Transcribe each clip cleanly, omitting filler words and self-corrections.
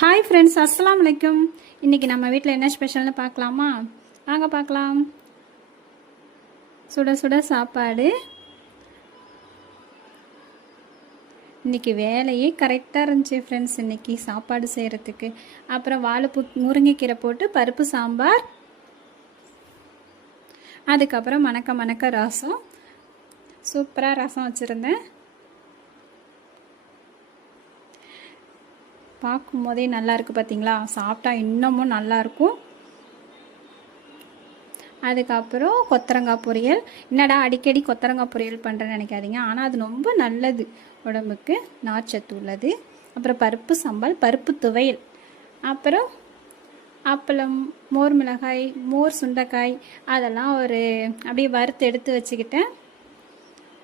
Hi friends, அஸ்ஸலாமு அலைக்கும். இன்றைக்கி நம்ம வீட்டில் என்ன ஸ்பெஷல்னு பார்க்கலாமா? வாங்க பார்க்கலாம். சுட சுட சாப்பாடு. இன்றைக்கி வேலையே கரெக்டாக இருந்துச்சு ஃப்ரெண்ட்ஸ், இன்றைக்கி சாப்பாடு செய்கிறதுக்கு. அப்புறம் வாழைப்பூ முருங்கைக்கீரை போட்டு பருப்பு சாம்பார், அதுக்கப்புறம் மணக்க மணக்க ரசம். சூப்பராக ரசம் வச்சுருந்தேன். பார்க்கும் போதே நல்லாயிருக்கு பார்த்தீங்களா? சாப்பிட்டா இன்னமும் நல்லாயிருக்கும். அதுக்கப்புறம் கொத்தரங்காய் பொரியல். என்னடா அடிக்கடி கொத்தரங்காய் பொரியல் பண்ணுறேன்னு நினைக்காதீங்க, ஆனால் அது ரொம்ப நல்லது உடம்புக்கு, நார்ச்சத்து உள்ளது. அப்புறம் பருப்பு சாம்பார், பருப்பு துவையல், அப்புறம் அப்பளம், மோர் மிளகாய், மோர் சுண்டைக்காய், அதெல்லாம் ஒரு அப்படியே வறுத்து எடுத்து வச்சுக்கிட்டேன்.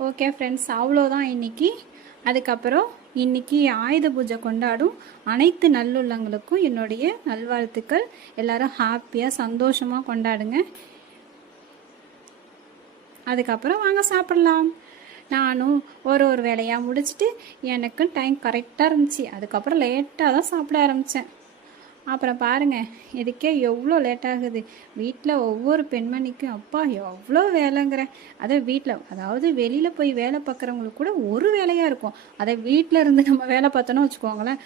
ஓகே ஃப்ரெண்ட்ஸ், அவ்வளோதான் இன்றைக்கி. அதுக்கப்புறம் இன்றைக்கி ஆயுத பூஜை கொண்டாடும் அனைத்து நல்லுள்ளங்களுக்கும் என்னுடைய நல்வாழ்த்துக்கள். எல்லோரும் ஹாப்பியாக சந்தோஷமாக கொண்டாடுங்க. அதுக்கப்புறம் வாங்க சாப்பிட்லாம். நானும் ஒரு வேலையாக முடிச்சுட்டு எனக்கு டைம் கரெக்டாக இருந்துச்சு. அதுக்கப்புறம் லேட்டாக தான் சாப்பிட ஆரம்பித்தேன். அப்புறம் பாருங்கள், இதுக்கே எவ்வளோ லேட் ஆகுது. வீட்டில் ஒவ்வொரு பெண்மணிக்கும் அப்பா எவ்வளோ வேலைங்கிறேன். அதை வீட்டில், அதாவது வெளியில் போய் வேலை பார்க்குறவங்களுக்கு கூட ஒரு வேலையாக இருக்கும். அதை வீட்டில் இருந்து நம்ம வேலை பார்த்தோன்னா வச்சுக்கோங்களேன்,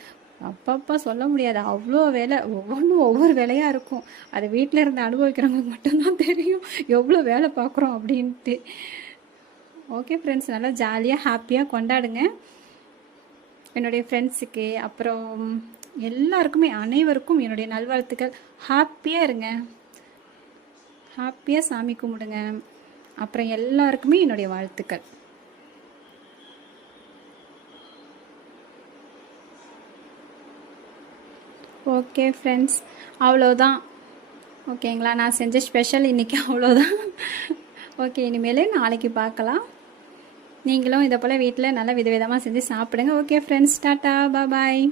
அப்பப்பா சொல்ல முடியாது, அவ்வளோ வேலை, ஒவ்வொன்றும் ஒவ்வொரு வேலையாக இருக்கும். அதை வீட்டில் இருந்து அனுபவிக்கிறவங்களுக்கு மட்டும்தான் தெரியும் எவ்வளோ வேலை பார்க்குறோம் அப்படின்ட்டு. ஓகே ஃப்ரெண்ட்ஸ், நல்லா ஜாலியாக ஹாப்பியாக கொண்டாடுங்க. என்னுடைய ஃப்ரெண்ட்ஸுக்கு, அப்புறம் எல்லாருக்குமே, அனைவருக்கும் என்னுடைய நல்வாழ்த்துக்கள். ஹாப்பியாக இருங்க, ஹாப்பியாக சாமி கும்பிடுங்க. அப்புறம் எல்லாருக்குமே என்னுடைய வாழ்த்துக்கள். ஓகே ஃப்ரெண்ட்ஸ், அவ்வளோதான். ஓகேங்களா? நான் செஞ்ச ஸ்பெஷல் இன்றைக்கி அவ்வளோதான். ஓகே, இனிமேல் நாளைக்கு பார்க்கலாம். நீங்களும் இதை போல் வீட்டில் நல்லா விதவிதமாக செஞ்சு சாப்பிடுங்க. ஓகே ஃப்ரெண்ட்ஸ், டாட்டா, பாய்.